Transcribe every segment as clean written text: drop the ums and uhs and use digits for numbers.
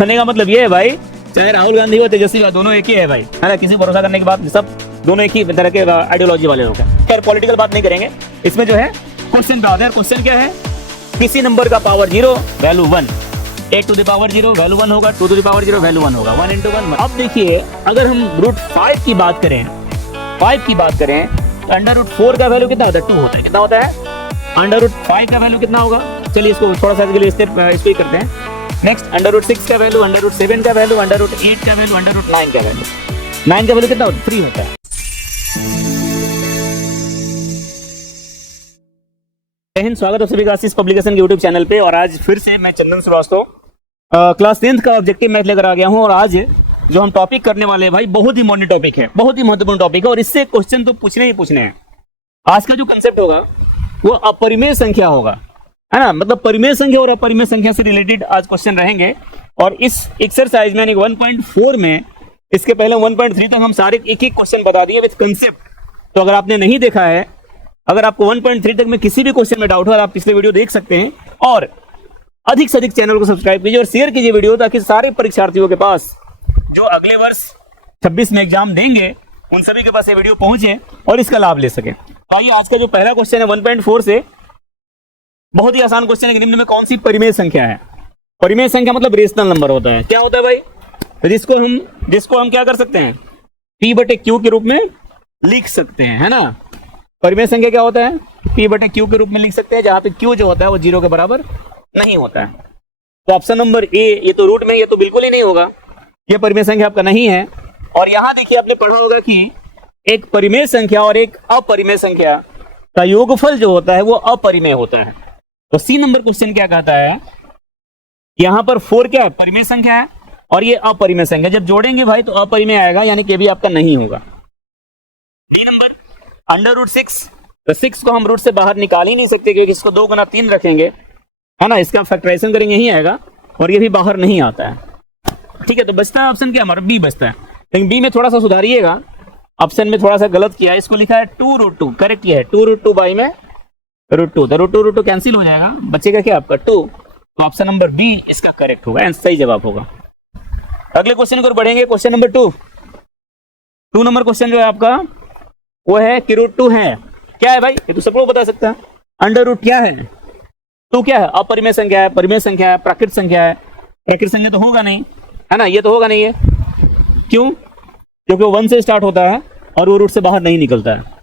कहने का मतलब ये है भाई, चाहे राहुल गांधी हो तेजस्वी हो, दोनों एक ही है भाई, है ना। किसी भरोसा करने की बात, सब दोनों एक ही तरह के आइडियोलॉजी वाले लोग हैं। खैर पॉलिटिकल बात नहीं करेंगे, इसमें जो है क्वेश्चन पे आते हैं। क्वेश्चन क्या है, किसी नंबर का power 0 value 1, 8 to the power 0 value 1 होगा, 2 टू द पावर 0 वैल्यू 1 होगा, 1 into 1। अब देखिए अगर हम रूट 5 की बात करें, 5 की बात करें तो अंडर रूट 4 का वैल्यू कितना होता है, 2 होता है। कितना होता है, अंडर रूट 5 का वैल्यू कितना होगा। चलिए इसको थोड़ा सा इसको ही करते हैं। नेक्स्ट अंडर रूट 6 का वैल्यू, अंडर रूट 7 का वैल्यू, अंडर रूट 8 का वैल्यू, अंडर रूट 9 का वैल्यू। 9 का वैल्यू कितना होता है, 3 होता है। हिंद, स्वागत है सभी का आशीष पब्लिकेशन के यूट्यूब चैनल पे। और आज फिर से मैं चंदन श्रीवास्तव क्लास 10th का ऑब्जेक्टिव मैथ लेकर आ गया हूँ। और आज जो हम टॉपिक करने वाले हैं भाई, बहुत ही इम्पोर्टेंट टॉपिक है, बहुत ही महत्वपूर्ण टॉपिक है, और इससे क्वेश्चन तो पूछने ही पूछने हैं। आज का जो कंसेप्ट होगा वो अपरिमेय संख्या होगा, है ना। मतलब परिमेय संख्या और अपरिमेय संख्या से रिलेटेड आज क्वेश्चन रहेंगे। और इस एक्सरसाइज में 1.4 में, इसके पहले 1.3 तक हम सारे एक एक क्वेश्चन बता दिए विद कंसेप्ट। तो अगर आपने नहीं देखा है, अगर आपको 1.3 तक में किसी भी क्वेश्चन में डाउट हो, आप पिछले वीडियो देख सकते हैं। और अधिक से अधिक चैनल को सब्सक्राइब कीजिए और शेयर कीजिए वीडियो, ताकि सारे परीक्षार्थियों के पास जो अगले वर्ष 26 में एग्जाम देंगे, उन सभी के पास ये वीडियो पहुंचे और इसका लाभ ले सके। तो आइए, आज का जो पहला क्वेश्चन है 1.4 से, बहुत ही आसान क्वेश्चन है। निम्न में कौन सी परिमेय संख्या है। परिमेय संख्या मतलब रेशनल नंबर होता है। क्या होता है भाई, तो जिसको हम क्या कर सकते हैं, P/Q के रूप में लिख सकते हैं, है ना। परिमेय संख्या क्या होता है, P/Q के रूप में लिख सकते हैं, जहां पे Q जो होता है वो 0 के बराबर नहीं होता है। तो ऑप्शन नंबर ए, ये तो रूट में, ये तो बिल्कुल ही नहीं होगा, ये परिमेय संख्या आपका नहीं है। और यहां देखिए, आपने पढ़ा होगा कि एक परिमेय संख्या और एक अपरिमेय संख्या का योगफल जो होता है वो अपरिमेय होता है। तो सी नंबर क्वेश्चन क्या कहता है, यहां पर 4 क्या है, परिमेय संख्या है, और ये अपरिमेय संख्या। जब जोड़ेंगे भाई तो अपरिमेय आएगा, यानी कि भी आपका नहीं होगा। डी नंबर अंडर रूट 6, तो 6 को हम रूट से बाहर निकाल ही नहीं सकते, क्योंकि इसको 2 गुना 3 रखेंगे, है ना। इसका फैक्टराइजेशन करेंगे, यही आएगा, और ये भी बाहर नहीं आता है। ठीक है, तो बचता है ऑप्शन क्या हमारा, बी बचता है। लेकिन बी में थोड़ा सा सुधारिएगा, ऑप्शन में थोड़ा सा गलत किया है, इसको लिखा है 2√2, करेक्ट ये है 2√2 बाई में √2, तो √2 कैंसिल हो जाएगा, बचेगा क्या आपका 2। तो ऑप्शन नंबर बी इसका करेक्ट होगा, सही जवाब होगा। अगले क्वेश्चन को बढ़ेंगे, क्वेश्चन नंबर 2 नंबर क्वेश्चन जो है आपका वो है कि √2 है, क्या है भाई, ये तो सब लोग बता सकते हैं। अंडर रूट क्या है, 2 क्या है, अपरिमेय संख्या है, परिमेय संख्या है, प्राकृत संख्या है। प्राकृत संख्या तो होगा नहीं, है ना, ये तो होगा नहीं है। क्यों, क्योंकि वो 1 से स्टार्ट होता है और वो रूट से बाहर नहीं निकलता है।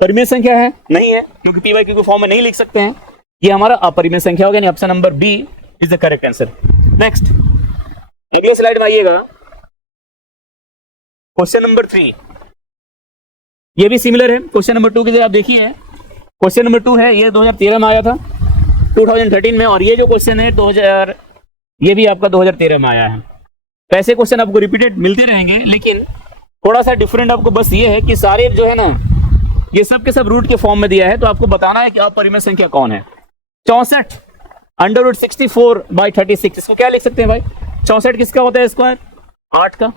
परिमेय संख्या है, नहीं है, क्योंकि P/Q के फॉर्म में नहीं लिख सकते हैं। ये हमारा अपरिमेय संख्या होगा, यानी option number B is the correct answer. Next, अगले स्लाइड में आइएगा, क्वेश्चन नंबर 3, ये भी सिमिलर है क्वेश्चन नंबर 2 की जगह। आप देखिए, क्वेश्चन नंबर 2 है, ये 2013 में आया था, 2013 में, और ये जो क्वेश्चन है 2000, ये भी आपका 2013 में आया है। तो ऐसे क्वेश्चन आपको रिपीटेड मिलते रहेंगे, लेकिन थोड़ा सा डिफरेंट आपको बस ये है कि सारे जो है ना, ये सब के सब रूट के फॉर्म में दिया है, तो आपको बताना है कि अपरिमेय संख्या कौन है। 64 अंडर रूट 64/36, इसको क्या लिख सकते हैं भाई, 64 किसका होता है, स्क्वायर 8 का,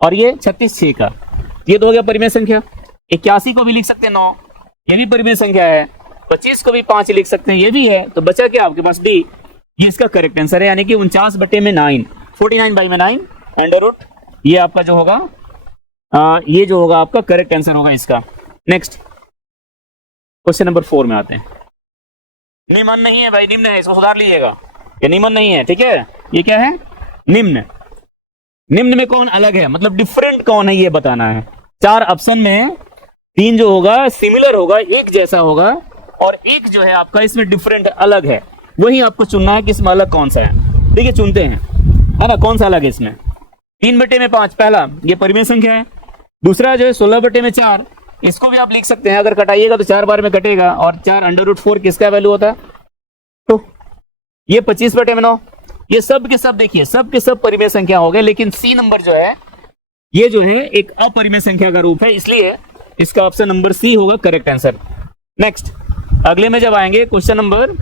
और ये 36 6 का, ये तो हो गया परिमेय संख्या। 81 को भी लिख सकते हैं 9, ये भी परिमेय संख्या है। 25 को भी 5 लिख सकते हैं, ये भी है। तो बचा क्या आपके पास, डी, ये इसका करेक्ट आंसर है, यानी कि 49/9, 49/9 अंडर रूट, ये आपका जो होगा, ये जो होगा आपका करेक्ट आंसर होगा इसका। नेक्स्ट, क्वेश्चन नंबर 4 में आते हैं। निम्न नहीं है भाई, निम्न है, इसको सुधार लीजिएगा, ये निम्न नहीं है, ठीक है। ये क्या है, निम्न। निम्न में कौन अलग है, मतलब डिफरेंट कौन है, ये बताना है। 4 ऑप्शन में 3 जो होगा सिमिलर होगा, एक जैसा होगा, और एक जो है आपका इसमें डिफरेंट अलग है, वही आपको चुनना है कि इसमें अलग कौन सा है। ठीक है, चुनते हैं, है ना, कौन सा अलग है इसमें। 3/5, पहला ये परिमेय संख्या है। दूसरा जो है 16/4, इसको भी आप लिख सकते हैं, अगर कटाइएगा तो 4 बार में कटेगा, और 4 अंडर रूट 4 किसका वैल्यू होता है, तो ये 25/9, ये सब के सब देखिए, सब के सब परिमेय संख्या हो गए। लेकिन सी नंबर जो है, ये जो है एक अपरिमेय संख्या का रूप है, इसलिए इसका ऑप्शन नंबर सी होगा करेक्ट आंसर। नेक्स्ट, अगले में जब आएंगे क्वेश्चन नंबर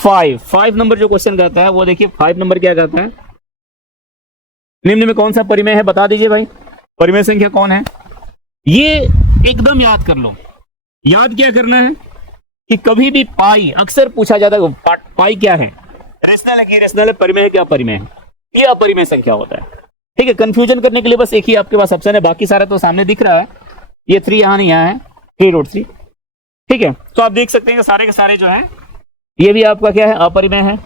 5 नंबर जो क्वेश्चन कहता है वो देखिए, 5 नंबर क्या कहता है, निम्न में कौन सा परिमेय है, बता दीजिए भाई, परिमेय संख्या कौन है। ये एकदम याद कर लो। याद क्या करना है कि कभी भी पाई अक्सर पूछा जाता है, पाई क्या है, रेशनल है कि रेशनल है, परिमेय है कि अपरिमेय है, ये अपरिमेय संख्या होता है। ठीक है, कंफ्यूजन करने के लिए बस एक ही आपके पास ऑप्शन है, बाकी सारा तो सामने दिख रहा है। ये 3 यहाँ नहीं, यहाँ है 3√3। ठीक है, तो आप देख सकते हैं कि सारे के सारे जो है ये भी आपका क्या है, अपरिमेय है,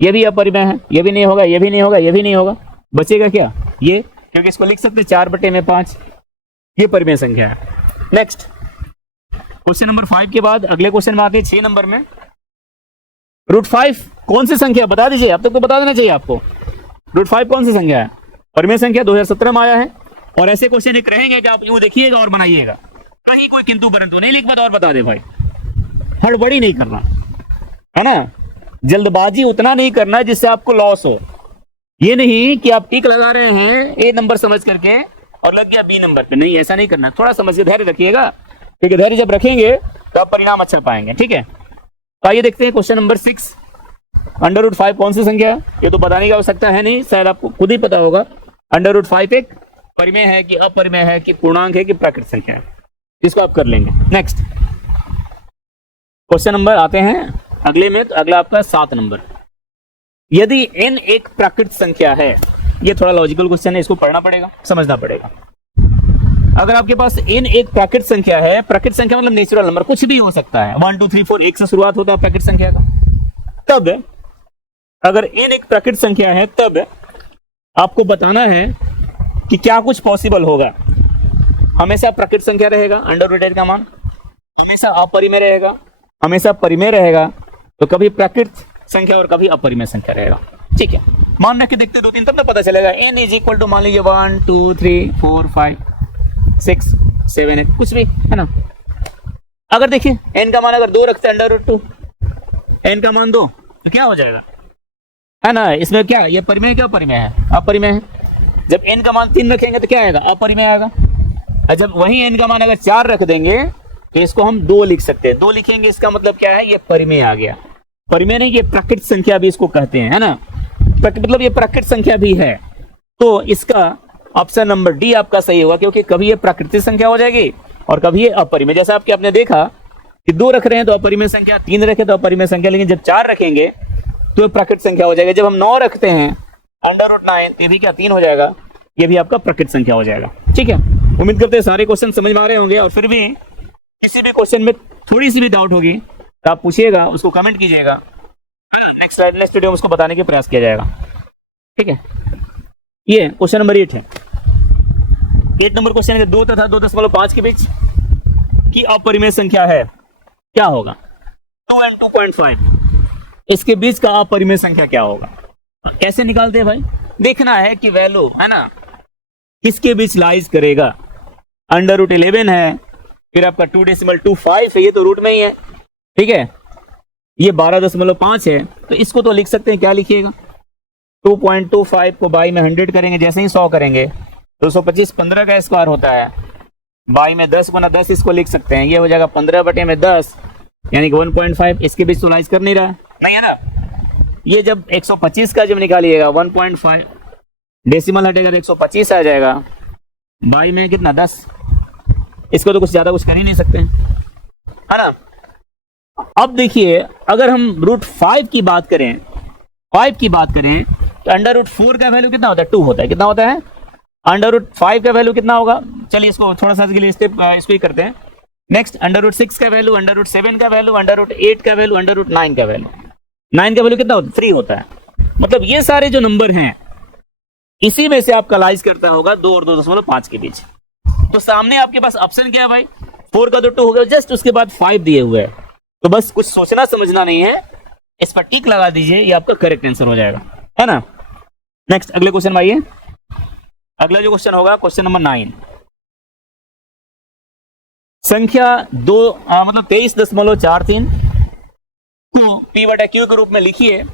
ये भी अपरिमेय है, ये भी नहीं होगा, ये भी नहीं होगा, ये भी नहीं होगा, बचेगा क्या ये, क्योंकि इसको लिख सकते 4/5, ये परिमेय संख्या है। नेक्स्ट क्वेश्चन नंबर 5 के बाद अगले क्वेश्चन में आते हैं 6 नंबर में। √5 कौन सी संख्या बता दीजिए, अब तक तो बता देना चाहिए आपको। √5 कौन सी संख्या है, परिमेय संख्या, 2017 में आया है। और ऐसे क्वेश्चन एक रहेंगे कि आप यूं देखिएगा और बनाइएगा, कहीं कोई किंतु परंतु नहीं लिख पाता और बता दे भाई, हड़बड़ी नहीं करना है ना, जल्दबाजी उतना नहीं करना जिससे आपको लॉस हो। ये नहीं कि आप टिक लगा रहे हैं ए नंबर समझ करके और लग गया बी नंबर पे, नहीं ऐसा नहीं करना, थोड़ा समझ के धैर्य रखिएगा। ठीक है, धैर्य जब रखेंगे तो आप परिणाम अच्छा पाएंगे। ठीक है, तो आइए देखते हैं क्वेश्चन नंबर 6। √5 कौन सी संख्या है, ये तो बताने की आवश्यकता है नहीं, शायद आपको खुद ही पता होगा। √5 एक परिमेय है कि अपरिमेय है कि पूर्णांक है कि प्राकृत संख्या है, इसको आप कर लेंगे। नेक्स्ट क्वेश्चन नंबर आते हैं अगले में, तो अगला आपका 7 नंबर। यदि n एक प्राकृत संख्या है, ये थोड़ा लॉजिकल क्वेश्चन है, इसको पढ़ना पड़ेगा, समझना पड़ेगा। अगर आपके पास n एक प्राकृत संख्या है, प्राकृत संख्या मतलब नेचुरल नंबर, कुछ भी हो सकता है, 1 2 3 4 1 से शुरुआत होता है प्राकृत संख्या का, तब अगर n एक प्राकृत संख्या है तब आपको बताना है कि क्या कुछ पॉसिबल होगा। हमेशा प्राकृत संख्या रहेगा, अंडर का मान हमेशा अपरिमेय रहेगा, हमेशा परिमेय रहेगा, तो कभी प्राकृत संख्या और कभी अपरिमेय संख्या रहेगा। ठीक है, मान रख के देखते 2 3 तब ना पता चलेगा। n इज इक्वल टू मान लीजिए 1 2 3 4 5 6 7 8 कुछ भी है ना। अगर देखिए n का मान अगर 2 रखते हैं √2, n का मान 2 तो क्या हो जाएगा, है ना। इसमें क्या ये परिमेय क्या अपरिमेय है, अपरिमेय है। जब n का मान 3 रखेंगे तो क्या आएगा, अपरिमेय आएगा। और जब वही n का मान अगर 4 रख देंगे तो इसको हम 2 लिख सकते हैं, 2 लिखेंगे इसका मतलब क्या है, ये परिमेय आ गया। परिमेय नहीं, ये प्राकृत संख्या भी इसको कहते हैं, है ना, मतलब ये प्राकृत संख्या भी है। तो इसका ऑप्शन नंबर डी आपका सही होगा, क्योंकि कभी ये प्राकृतिक संख्या हो जाएगी और कभी ये अपरिमेय। जैसा आपने देखा कि 2 रख रहे हैं तो अपरिमेय संख्या, 3 रखे तो अपरिमेय संख्या, लेकिन जब 4 रखेंगे तो प्राकृत संख्या हो जाएगा। जब हम 9 रखते हैं √9, ये भी क्या 3 हो जाएगा, ये भी आपका प्राकृत संख्या हो जाएगा। ठीक है, उम्मीद करते हैं सारे क्वेश्चन समझ में आ रहे होंगे, और फिर भी किसी भी क्वेश्चन में थोड़ी सी भी डाउट होगी तो आप पूछिएगा, उसको कमेंट कीजिएगा, नेक्स्ट वीडियो में उसको बताने के प्रयास किया जाएगा। ठीक है, ये क्वेश्चन नंबर 8 है। 8 नंबर क्वेश्चन है 2 तथा 2.5 के बीच की अपरिमेय संख्या है, क्या होगा, 2 और 2.5, इसके बीच का अपरिमेय संख्या क्या होगा। कैसे निकालते हैं भाई, देखना है कि वैल्यू है ना किसके बीच लाइज करेगा। √11 है, फिर आपका 2.25 है, ये तो रूट में ही है। ठीक है, ये 12.5 है, तो इसको तो लिख सकते हैं, क्या लिखिएगा, 2.25 को बाई में 100 करेंगे, जैसे ही 100 करेंगे 225 15 का स्क्वायर होता है, बाई में 10 गुना 10 इसको लिख सकते हैं, ये हो जाएगा 15/10 यानी कि 1.5। इसके बीच तो लाइज कर नहीं रहा नहीं है ना। ये जब 125 का जब निकालिएगा 1.5 डेसिमल हटेगा तो 125 आ जाएगा, बाई में कितना 10, इसको तो कुछ ज्यादा कुछ कर ही नहीं सकते, है ना। अब देखिए अगर हम √5 की बात करें, 5 की बात करें तो √4 का वैल्यू कितना होता है, 2 होता है, कितना होता है, √5 का वैल्यू कितना होगा। चलिए इसको थोड़ा सा के लिए स्टेप इसको ही करते हैं। नेक्स्ट √6 का वैल्यू, √7 का वैल्यू, √8 का वैल्यू, √9 का वैल्यू। 9 का वैल्यू कितना होता है, 3 होता है। मतलब ये सारे जो नंबर हैं इसी में से आपका लाइज करता होगा 2 और 2.5 के बीच। तो सामने आपके पास ऑप्शन क्या है भाई, 4 का तो 2 हो गया, जस्ट उसके बाद 5 दिए हुए हैं, तो बस कुछ सोचना समझना नहीं है, इस पर टिक लगा दीजिए, ये आपका करेक्ट आंसर हो जाएगा, है ना। नेक्स्ट अगले क्वेश्चन में आइए। अगला जो क्वेश्चन होगा क्वेश्चन नंबर 9। संख्या 23.43 को P/Q के रूप में लिखिए,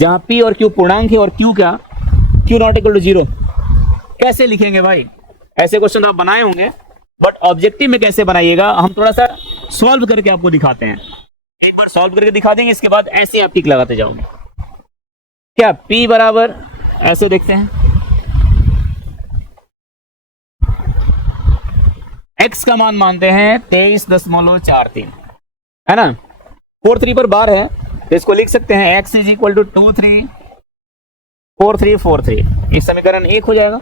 जहां P और Q पूर्णांक है और Q क्या, Q नॉट इक्वल टू 0। कैसे लिखेंगे भाई, ऐसे क्वेश्चन आप बनाए होंगे, बट ऑब्जेक्टिव में कैसे बनाइएगा हम थोड़ा सा सॉल्व करके आपको दिखाते हैं। एक बार सॉल्व करके दिखा देंगे, इसके बाद ऐसे आप टिक लगाते जाओगे। क्या P बराबर ऐसे देखते हैं, x का मान मानते हैं 23.43, है ना। 4 3 पर बार है, तो इसको लिख सकते हैं x इज इक्वल टू 2 3 4 3 4 3। ये समीकरण 1 हो जाएगा,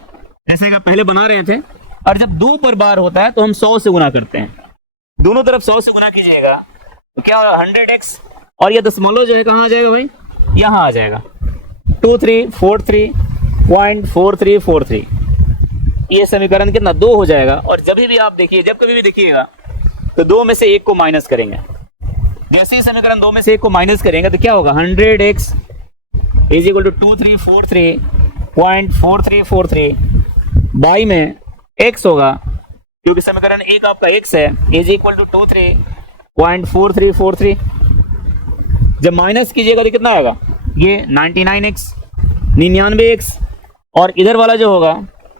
ऐसे का पहले बना रहे थे। और जब 2 पर बार होता है तो हम 100 से गुना करते हैं, दोनों तरफ 100 से गुना कीजिएगा तो क्या होगा 100x, और ये दशमलव जो है कहाँ आ जाएगा भाई, यहाँ आ जाएगा 2343.4343। ये समीकरण कितना 2 हो जाएगा। और जब भी आप देखिए, जब कभी भी देखिएगा तो 2 में से 1 को माइनस करेंगे, जैसे ही समीकरण 2 में से 1 को माइनस करेंगे तो क्या होगा 100x is equal to 2343.4343 by में x होगा, क्योंकि समीकरण 1 आपका x है, इज इक्वल टू 23.4343। जब माइनस कीजिएगा तो कितना आएगा, ये 99x 99x, और इधर वाला जो होगा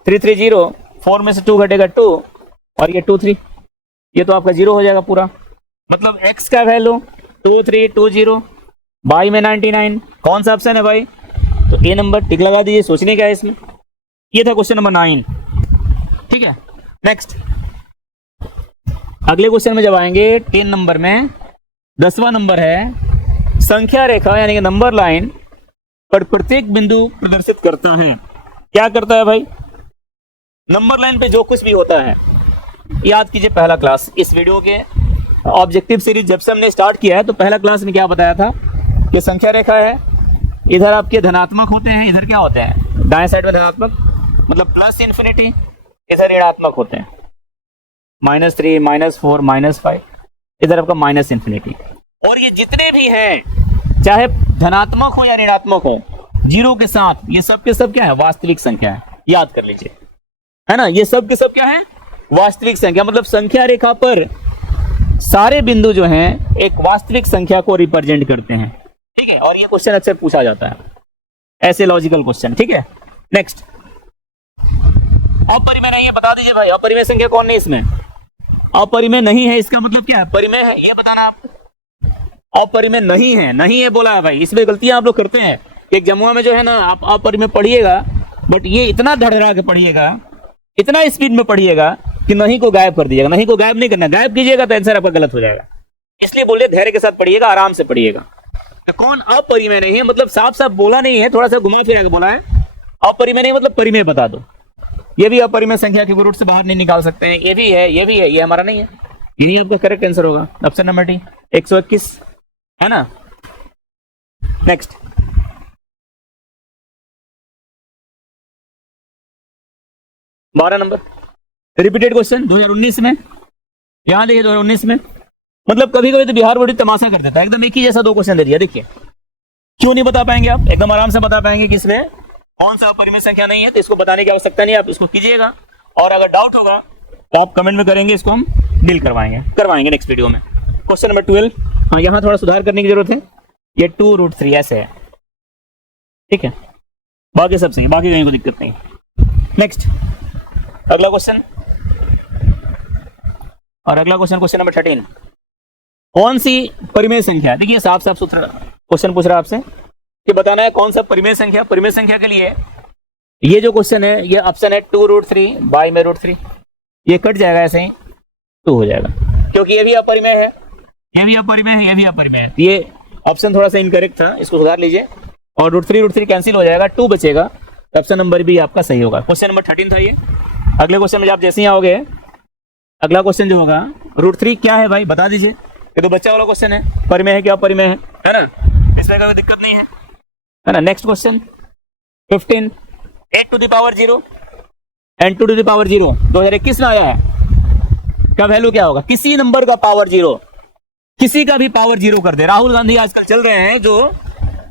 330, 4 में से 2 घटेगा 2, और ये 23, ये तो आपका 0 हो जाएगा पूरा। मतलब x का वैल्यू 2320 बाई में 99। कौन सा ऑप्शन है भाई, तो ए नंबर, टिक लगा दीजिए, सोचने क्या है इसमें। ये था क्वेश्चन नंबर 9, ठीक है। नेक्स्ट अगले क्वेश्चन में जब आएंगे 10 नंबर में, 10वां नंबर है, संख्या रेखा यानी कि नंबर लाइन पर प्रत्येक बिंदु प्रदर्शित करता है। क्या करता है भाई, नंबर लाइन पे जो कुछ भी होता है, याद कीजिए पहला क्लास, इस वीडियो के ऑब्जेक्टिव सीरीज जब से हमने स्टार्ट किया है तो पहला क्लास में क्या बताया था कि संख्या रेखा है, इधर आपके धनात्मक होते हैं, इधर क्या होते हैं दाएं साइड में धनात्मक, मतलब प्लस इन्फिनिटी, इधर ऋणात्मक होते हैं -3 -4 -5, इधर आपका माइनस इन्फिनिटी। और ये जितने भी हैं चाहे धनात्मक हो या ऋणात्मक हो, जीरो के साथ, ये सब के सब क्या है, वास्तविक संख्या है, याद कर लीजिए, है ना। ये सब के सब क्या है, वास्तविक संख्या, मतलब संख्या रेखा पर सारे बिंदु जो हैं एक वास्तविक संख्या को रिप्रेजेंट करते हैं, ठीक है। और ये क्वेश्चन अक्सर पूछा जाता है, ऐसे लॉजिकल क्वेश्चन, ठीक है। नेक्स्ट अपरिमेय नहीं है, बता दीजिए भाई अपरिमेय संख्या कौन नहीं इसमें, अपरिमेय नहीं है, इसका मतलब क्या है, परिमेय है, ये बताना आप। अपरिमेय नहीं है, नहीं है बोला है भाई, इसमें गलतियां आप लोग करते हैं। एक जमुआ में जो है ना, आप अपरिमेय पढ़िएगा, बट ये इतना धड़धड़ा के पढ़िएगा, इतना स्पीड में पढ़िएगा कि नहीं को गायब कर दीजिएगा। नहीं को गायब नहीं करना, गायब कीजिएगा तो आंसर आपका गलत हो जाएगा। इसलिए बोलिए धैर्य के साथ पढ़िएगा, आराम से पढ़िएगा। तो कौन अपरिमेय नहीं है, मतलब साफ साफ बोला नहीं है, थोड़ा सा घुमा फिरा के बोला है। अपरिमेय नहीं मतलब परिमेय बता दो। ये भी अपरिमेय संख्या के रूट से बाहर नहीं निकाल सकते हैं, ये भी है, ये भी है, ये हमारा नहीं है। यही आपका करेक्ट आंसर होगा, ऑप्शन नंबर डी 121, है ना। नेक्स्ट बारह नंबर, रिपीटेड क्वेश्चन 2019 में, यहां देखिए 2019 में, मतलब कभी कभी तो बिहार बोर्ड तमाशा कर देता है, एकदम एक ही जैसा 2 क्वेश्चन दे दिया। देखिए क्यों नहीं बता पाएंगे आप, एकदम आराम से बता पाएंगे कि इसमें कौन सा अपरिमेय संख्या नहीं है, तो इसको बताने की आवश्यकता नहीं है, आप इसको कीजिएगा। और अगर डाउट होगा तो आप कमेंट में करेंगे, इसको हम डील करवाएंगे नेक्स्ट वीडियो में। क्वेश्चन नंबर 12, हाँ यहाँ थोड़ा सुधार करने की जरूरत है, ये 2√3 ऐसे है, ठीक है। बाकी सब सही, बाकी कहीं को दिक्कत नहीं। नेक्स्ट अगला क्वेश्चन, और अगला क्वेश्चन क्वेश्चन नंबर 13, कौन सी परिमेय संख्या, देखिए साफ साफ सुथरा क्वेश्चन पूछ रहा है आपसे कि बताना है कौन सा परिमेय संख्या। परिमेय संख्या के लिए ये जो क्वेश्चन है, ये ऑप्शन है 2√3 बाई में √3, ये कट जाएगा, ऐसे ही 2 हो जाएगा, क्योंकि ये भी अपरिमेय है, ये भी अपरिमेय है, ये भी अपरिमेय है। ये ऑप्शन थोड़ा सा इनकरेक्ट था, इसको सुधार लीजिए, और √3 कैंसिल हो जाएगा, 2 बचेगा, ऑप्शन नंबर भी आपका सही होगा। क्वेश्चन नंबर 13 था ये। अगले क्वेश्चन में आप जैसे ही आओगे, अगला क्वेश्चन जो होगा √3 क्या है भाई बता दीजिए, ये तो बच्चा वाला क्वेश्चन है, परिमेय है क्या अपरिमेय है ना, इसमें कोई दिक्कत नहीं है ना। Next question 15, 8 to the power 0 and 2 to the power 0 2021 में आया है, का वैल्यू क्या होगा, किसी नंबर का पावर 0, किसी का भी पावर 0 कर दे। राहुल गांधी आजकल चल रहे हैं जो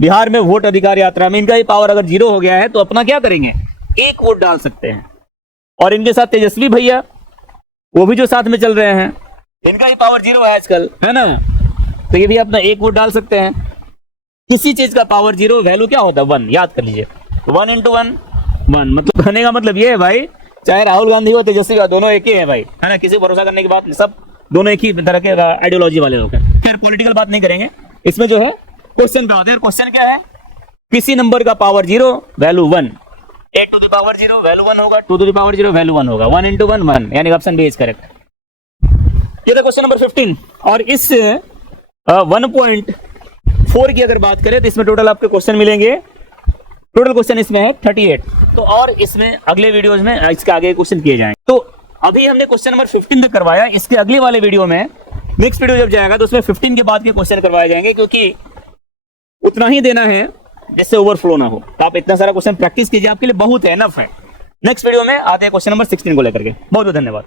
बिहार में वोट अधिकार यात्रा में, इनका ही पावर अगर 0 हो गया है तो अपना क्या करेंगे, 1 वोट डाल सकते हैं। और इनके साथ तेजस्वी भैया, वो भी जो साथ में चल रहे हैं, इनका ही पावर 0 है आजकल, है ना, तो ये भी अपना 1 वोट डाल सकते हैं। किसी चीज का पावर 0, वैल्यू क्या होता है 1, याद कर लीजिए, 1 × 1 1, मतलब कहने का मतलब ये है भाई, चाहे राहुल गांधी हो तेजस्वी हो, दोनों एक ही है भाई, है ना। किसी भरोसा करने की बात, सब दोनों एक ही तरह के आइडियोलॉजी वाले लोग हैं। फिर पॉलिटिकल बात नहीं करेंगे, इसमें जो है क्वेश्चन पे आते हैं। क्वेश्चन क्या है, किसी नंबर का power 0 value 1, 8 to the power 0 value 1 होगा, 2 to the power 0 वैल्यू 1 होगा, 1 × 1 1, यानी ऑप्शन बी इज करेक्ट। ये था क्वेश्चन नंबर 15, और इस 4 की अगर बात करें तो इसमें टोटल आपके क्वेश्चन मिलेंगे, टोटल क्वेश्चन इसमें है 38। तो और इसमें अगले वीडियोस में इसके आगे क्वेश्चन किए जाएंगे। तो अभी हमने क्वेश्चन नंबर 15 तक करवाया, इसके अगले वाले वीडियो में, नेक्स्ट वीडियो जब जाएगा तो उसमें 15 के बाद के क्वेश्चन करवाए जाएंगे, क्योंकि उतना ही देना है जिससे ओवरफ्लो ना हो। तो आप इतना सारा क्वेश्चन प्रैक्टिस कीजिए, आपके लिए बहुत है, एनफ है। नेक्स्ट वीडियो में आते हैं क्वेश्चन नंबर 16 को लेकर के। बहुत बहुत धन्यवाद।